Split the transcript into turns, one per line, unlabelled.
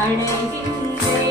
Saturday.